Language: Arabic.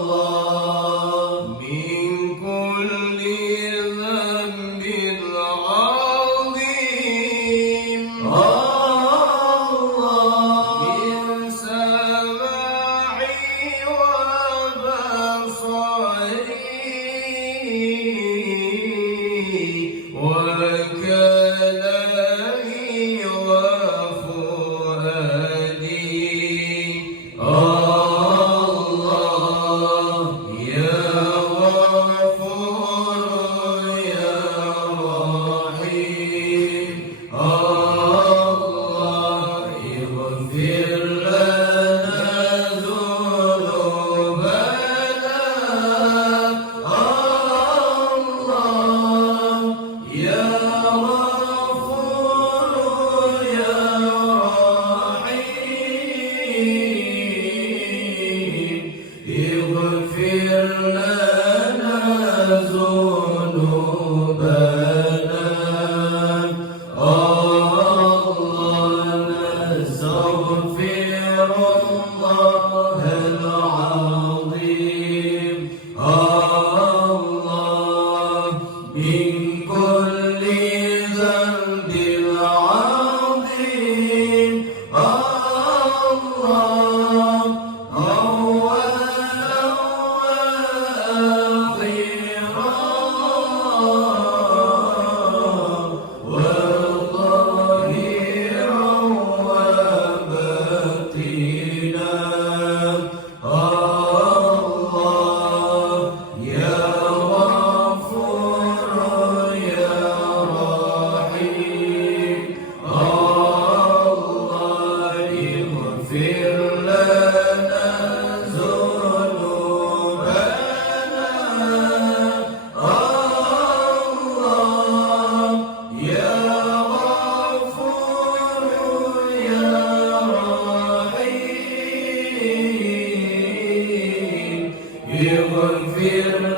الله من كل ذنب عظيم الله من سمعي وبصري وكلامي وفؤادي الله يا غفور يا رحيم الله اغفر لنا ذنوبنا الله يا غفور يا رحيم اغفر لنا ذنوبنا الله نستغفر الله العظيم الله من كل ذنب عظيم الله أولا وآخرا وظاهرا وباطنا الله يا غفور يا رحيم الله اغفر لنا ذنوبنا الله يا غفور يا رحيم اغفر